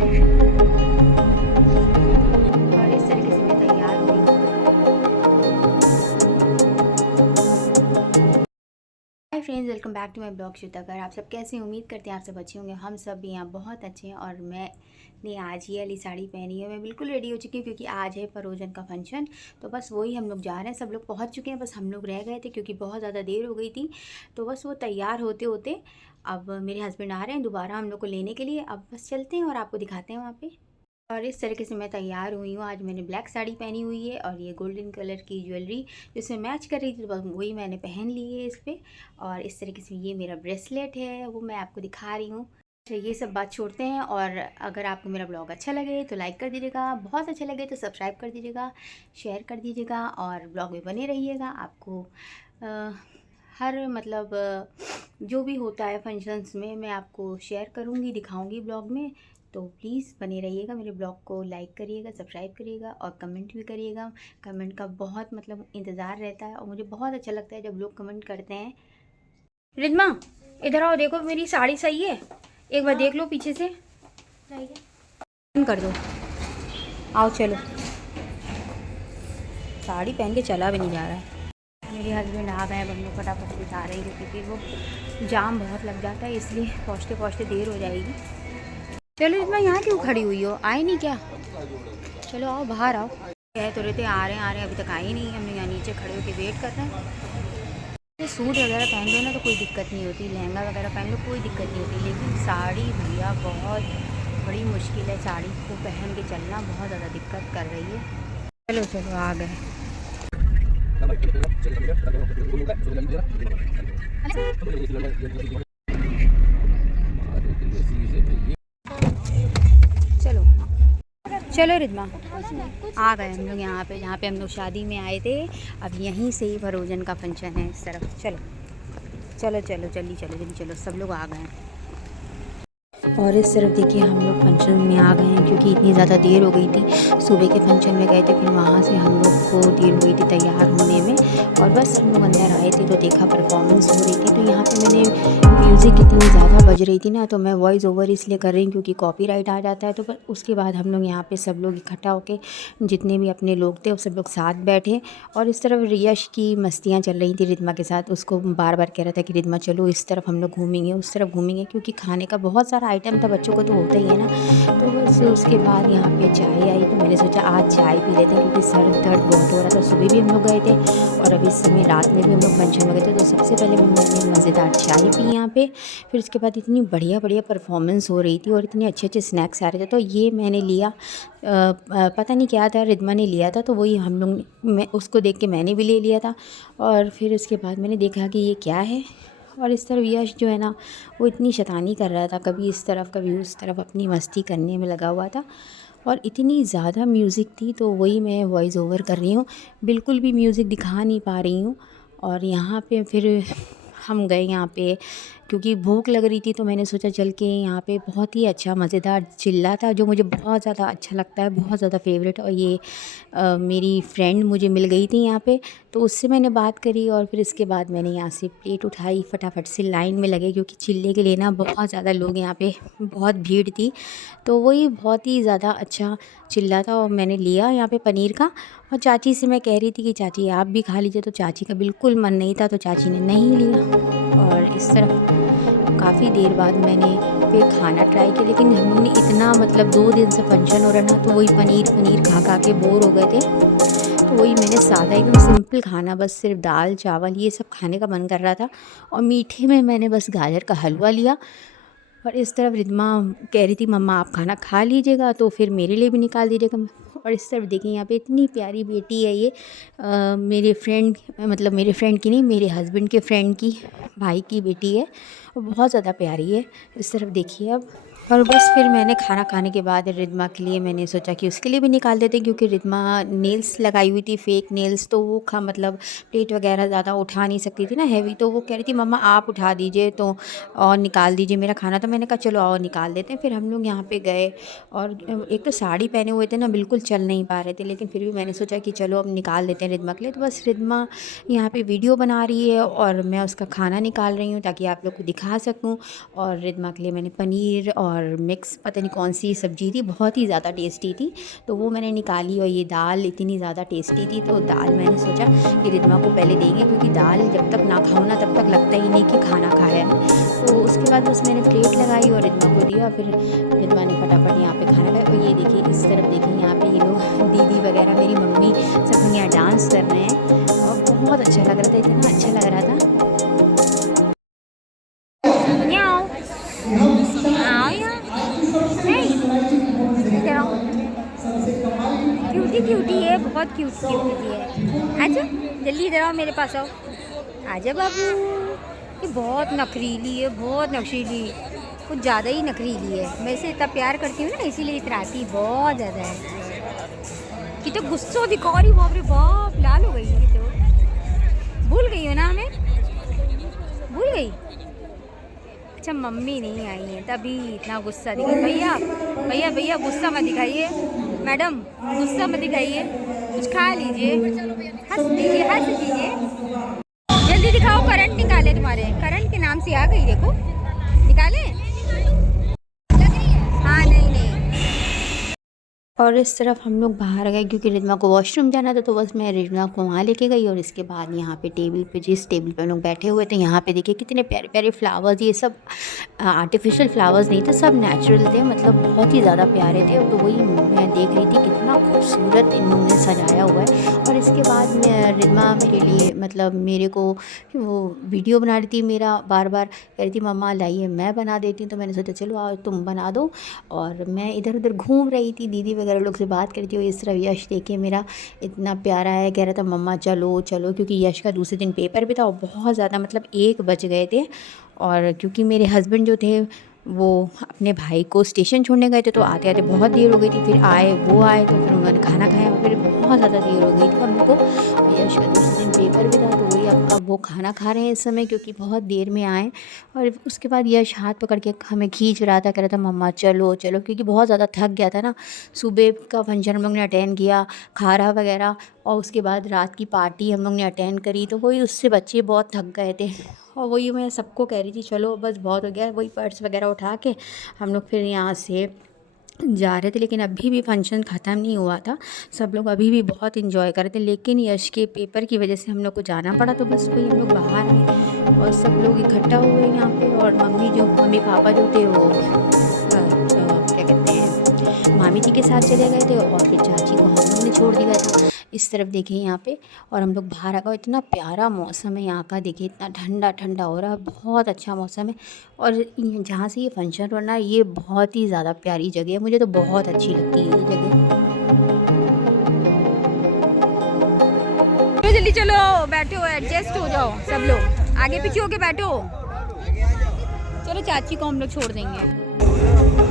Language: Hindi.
और इस तरीके से मैं तैयार हुई। Hi friends, welcome back to my blog Shwetakar. आप सब कैसे हैं? उम्मीद करते हैं आप सब अच्छे होंगे। हम सब भी यहाँ बहुत अच्छे हैं। और मैंने आज ये वाली साड़ी पहनी है। मैं बिल्कुल रेडी हो चुकी हूँ क्योंकि आज है परोजन का फंक्शन। तो बस वही हम लोग जा रहे हैं। सब लोग पहुँच चुके हैं, बस हम लोग रह गए थे क्योंकि बहुत ज़्यादा देर हो गई थी। तो बस वो तैयार होते होते अब मेरे हस्बैंड आ रहे हैं दोबारा हम लोग को लेने के लिए। अब बस चलते हैं और आपको दिखाते हैं वहाँ पर। और इस तरीके से मैं तैयार हुई हूँ। आज मैंने ब्लैक साड़ी पहनी हुई है और ये गोल्डन कलर की ज्वेलरी जिसमें मैच कर रही थी, तो बस वही मैंने पहन ली है इस पर। और इस तरीके से ये मेरा ब्रेसलेट है, वो मैं आपको दिखा रही हूँ। अच्छा, ये सब बात छोड़ते हैं। और अगर आपको मेरा ब्लॉग अच्छा लगे तो लाइक कर दीजिएगा, बहुत अच्छा लगे तो सब्सक्राइब कर दीजिएगा, शेयर कर दीजिएगा और ब्लॉग में बने रहिएगा। आपको हर मतलब जो भी होता है फंक्शंस में मैं आपको शेयर करूँगी, दिखाऊँगी ब्लॉग में। तो प्लीज़ बने रहिएगा। मेरे ब्लॉग को लाइक करिएगा, सब्सक्राइब करिएगा और कमेंट भी करिएगा। कमेंट का बहुत मतलब इंतज़ार रहता है और मुझे बहुत अच्छा लगता है जब लोग कमेंट करते हैं। रिद्मा, इधर आओ, देखो मेरी साड़ी सही है, एक बार देख लो पीछे से। बंद कर दो, आओ चलो। साड़ी पहन के चला भी नहीं जा रहा है। मेरे हस्बैंड आ गए, हम लोग फटाफट से जा रहे हैं क्योंकि वो जाम बहुत लग जाता है, इसलिए पहुँचते पहुँचते देर हो जाएगी। चलो रिद्मा, यहाँ क्यों खड़ी हुई हो? आए नहीं क्या? चलो आओ, बाहर आओ। कह तो रहते आ रहे हैं, अभी तक आए ही नहीं। हम लोग यहाँ नीचे खड़े होकर वेट कर रहे हैं। सूट वगैरह पहन लो ना तो कोई दिक्कत नहीं होती, लहंगा वगैरह पहन लो कोई दिक्कत नहीं होती, लेकिन साड़ी भैया बहुत बड़ी मुश्किल है। साड़ी को पहन के चलना बहुत ज़्यादा दिक्कत कर रही है। चलो चलो आ गए। चलो चलो रिद्मा, आ गए हम लोग यहाँ पे जहाँ पे हम लोग शादी में आए थे। अब यहीं से ही भरोजन का फंक्शन है इस तरफ। चलो चलो चलो जल्दी चलो, जल्दी चलो, सब लोग आ गए हैं। और इस तरफ देखिए हम लोग फंक्शन में आ गए हैं क्योंकि इतनी ज़्यादा देर हो गई थी। सुबह के फंक्शन में गए थे, फिर वहाँ से हम लोग को देर हो गई थी तैयार होने में। और बस हम लोग अंदर आए थे तो देखा परफॉर्मेंस हो रही थी। तो यहाँ पे मैंने म्यूज़िक इतनी ज़्यादा बज रही थी ना, तो मैं वॉइस ओवर इसलिए कर रही हूँ क्योंकि कॉपीराइट आ जाता है। तो बस उसके बाद हम लोग यहाँ पर सब लोग इकट्ठा होकर, जितने भी अपने लोग थे वो सब लोग साथ बैठे। और इस तरफ रियश की मस्तियाँ चल रही थी रिद्मा के साथ। उसको बार बार कह रहा था कि रिद्मा चलो इस तरफ हम लोग घूमेंगे, उस तरफ घूमेंगे, क्योंकि खाने का बहुत सारा आइटम था, बच्चों को तो होता ही है ना। तो बस उसके बाद यहाँ पे चाय आई तो मैंने सोचा आज चाय पी लेते हैं क्योंकि सर दर्द बहुत हो रहा था। सुबह भी हम लोग गए थे और अभी इस समय रात में भी हम लोग फंक्शन में गए थे। तो सबसे पहले मैंने मज़ेदार चाय पी यहाँ पे। फिर उसके बाद इतनी बढ़िया बढ़िया परफॉर्मेंस हो रही थी और इतने अच्छे अच्छे स्नैक्स आ रहे थे, तो ये मैंने लिया। पता नहीं क्या था, रिद्मा ने लिया था, तो वही हम लोग, मैं उसको देख के मैंने भी ले लिया था। और फिर उसके बाद मैंने देखा कि ये क्या है। और इस तरफ यश जो है ना, वो इतनी शैतानी कर रहा था, कभी इस तरफ कभी उस तरफ अपनी मस्ती करने में लगा हुआ था। और इतनी ज़्यादा म्यूज़िक थी तो वही मैं वॉइस ओवर कर रही हूँ, बिल्कुल भी म्यूज़िक दिखा नहीं पा रही हूँ। और यहाँ पे फिर हम गए यहाँ पे क्योंकि भूख लग रही थी, तो मैंने सोचा चल के यहाँ पे बहुत ही अच्छा मज़ेदार चिल्ला था जो मुझे बहुत ज़्यादा अच्छा लगता है, बहुत ज़्यादा फेवरेट। और ये मेरी फ्रेंड मुझे मिल गई थी यहाँ पे, तो उससे मैंने बात करी और फिर इसके बाद मैंने यहाँ से प्लेट उठाई, फटाफट से लाइन में लगे क्योंकि चिल्ले के लिए ना बहुत ज़्यादा लोग यहाँ पे, बहुत भीड़ थी। तो वही बहुत ही ज़्यादा अच्छा चिल्ला था और मैंने लिया यहाँ पे पनीर का। और चाची से मैं कह रही थी कि चाची आप भी खा लीजिए, तो चाची का बिल्कुल मन नहीं था, तो चाची ने नहीं लिया। और इस तरफ काफ़ी देर बाद मैंने फिर खाना ट्राई किया, लेकिन हम लोग ने इतना मतलब 2 दिन से फंक्शन हो रहा ना, तो वही पनीर पनीर खा खा के बोर हो गए थे। तो वही मैंने सादा एकदम सिंपल खाना, बस सिर्फ दाल चावल ये सब खाने का मन कर रहा था। और मीठे में मैंने बस गाजर का हलवा लिया। और इस तरफ रिद्मा कह रही थी मम्मा आप खाना खा लीजिएगा तो फिर मेरे लिए भी निकाल दीजिएगा। और इस तरफ देखिए यहाँ पे इतनी प्यारी बेटी है ये, मेरे फ्रेंड, मतलब मेरे फ्रेंड की नहीं, मेरे हस्बैंड के फ्रेंड की भाई की बेटी है और बहुत ज़्यादा प्यारी है। इस तरफ देखिए अब। और बस फिर मैंने खाना खाने के बाद रिद्मा के लिए मैंने सोचा कि उसके लिए भी निकाल देते हैं, क्योंकि रिद्मा नेल्स लगाई हुई थी, फेक नेल्स, तो वो मतलब प्लेट वगैरह ज़्यादा उठा नहीं सकती थी ना हैवी, तो वो कह रही थी मम्मा आप उठा दीजिए तो और निकाल दीजिए मेरा खाना। तो मैंने कहा चलो और निकाल देते हैं। फिर हम लोग यहाँ पे गए और एक तो साड़ी पहने हुए थे ना, बिल्कुल चल नहीं पा रहे थे, लेकिन फिर भी मैंने सोचा कि चलो अब निकाल देते हैं रिद्मा के लिए। तो बस रिद्मा यहाँ पे वीडियो बना रही है और मैं उसका खाना निकाल रही हूँ ताकि आप लोग को दिखा सकूँ। और रिद्मा के लिए मैंने पनीर और और मिक्स पता नहीं कौन सी सब्ज़ी थी, बहुत ही ज़्यादा टेस्टी थी। तो वो मैंने निकाली और ये दाल इतनी ज़्यादा टेस्टी थी, तो दाल मैंने सोचा कि रिद्मा को पहले देंगे, क्योंकि दाल जब तक ना खाओ ना तब तक लगता ही नहीं कि खाना खाया है। तो उसके बाद बस मैंने प्लेट लगाई और रिद्मा को दिया, फिर रिद्मा ने फटाफट यहाँ पे खाना खाया। और ये देखिए इस तरफ देखिए यहाँ पे ये लोग दीदी वगैरह मेरी मम्मी सब यहाँ डांस कर रहे हैं और बहुत अच्छा लग रहा था, इतना अच्छा लग रहा था। क्यूटी क्यूटी है, बहुत क्यूट क्यूटी है। अच्छा जल्दी इधर आओ, मेरे पास आओ, आजा बाबू। ये बहुत नखरीली है, बहुत नखरीली, कुछ ज़्यादा ही नखरीली है। मैं इसे इतना प्यार करती हूँ ना, इसीलिए इतराती बहुत ज़्यादा है। कि तो गुस्सा दिखा रही, बाप रे बाप, लाल हो गई है। तो भूल गई हो ना हमें, भूल गई। अच्छा मम्मी नहीं आई है तभी इतना गुस्सा दिखा। भैया भैया भैया गुस्सा मत दिखाइए, मैडम गुस्सा मत दिखाइए, कुछ खा लीजिए, हंस दीजिए, हंस दीजिए। जल्दी दिखाओ, करंट निकाले तुम्हारे, करंट के नाम से आ गई, देखो निकाले। हाँ नहीं नहीं। और इस तरफ हम लोग बाहर गए क्योंकि रिद्मा को वॉशरूम जाना था, तो बस मैं रिद्मा को वहाँ लेके गई। और इसके बाद यहाँ पे टेबल पे, जिस टेबल पे हम लोग बैठे हुए थे, यहाँ पे देखिए कितने प्यारे प्यारे फ्लावर्स, ये सब आर्टिफिशियल फ्लावर्स नहीं थे, सब नेचुरल थे, मतलब बहुत ही ज़्यादा प्यारे थे। तो वही मैं देख रही थी कितना खूबसूरत इन लोगों ने सजाया हुआ है। और इसके बाद रिद्मा मेरे लिए, मतलब मेरे को वो वीडियो बना रही थी मेरा, बार बार कह रही थी मम्मा लाइए मैं बना देती हूँ। तो मैंने सोचा चलो आओ तुम बना दो। और मैं इधर उधर घूम रही थी, दीदी वगैरह लोग से बात करती हूँ। इस तरफ यश देखिए मेरा इतना प्यारा है, कह रहा था मम्मा चलो चलो, क्योंकि यश का दूसरे दिन पेपर भी था और बहुत ज़्यादा, मतलब 1 बज गए थे। और क्योंकि मेरे हस्बैंड जो थे वो अपने भाई को स्टेशन छोड़ने गए थे, तो आते आते बहुत देर हो गई थी। फिर वो आए तो फिर उन्होंने खाना खाया, फिर बहुत ज़्यादा देर हो गई थी हम लोग को। और यश का दूसरे दिन पेपर भी था, तो वही अब वो खाना खा रहे हैं इस समय, क्योंकि बहुत देर में आए। और उसके बाद यश हाथ पकड़ के हमें खींच रहा था, कह रहा था मम्मा चलो चलो, क्योंकि बहुत ज़्यादा थक गया था ना। सुबह का फंक्शन हम लोग ने अटेंड किया, खारा वगैरह, और उसके बाद रात की पार्टी हम लोग ने अटेंड करी, तो वही उससे बच्चे बहुत थक गए थे। और वही मैं सबको कह रही थी चलो बस बहुत हो गया। वही पर्स वगैरह उठा के हम लोग फिर यहाँ से जा रहे थे, लेकिन अभी भी फंक्शन ख़त्म नहीं हुआ था, सब लोग अभी भी बहुत इन्जॉय कर रहे थे। लेकिन यश के पेपर की वजह से हम लोग को जाना पड़ा, तो बस वही हम लोग बाहर आए और सब लोग इकट्ठा हुए यहाँ पे। और मम्मी पापा जो थे वो क्या कहते हैं, मामी जी के साथ चले गए थे, और फिर चाची को हम लोग ने छोड़ दिया था। इस तरफ देखिए यहाँ पे, और हम लोग बाहर आ गए। इतना प्यारा मौसम है यहाँ का, देखिए इतना ठंडा ठंडा हो रहा है, बहुत अच्छा मौसम है। और जहाँ से ये फंक्शन हो रहा है, ये बहुत ही ज़्यादा प्यारी जगह है, मुझे तो बहुत अच्छी लगती है ये जगह। तो जल्दी चलो बैठो, एडजस्ट हो जाओ सब लोग, आगे पीछे होके बैठो। चलो चाची को हम लोग छोड़ देंगे।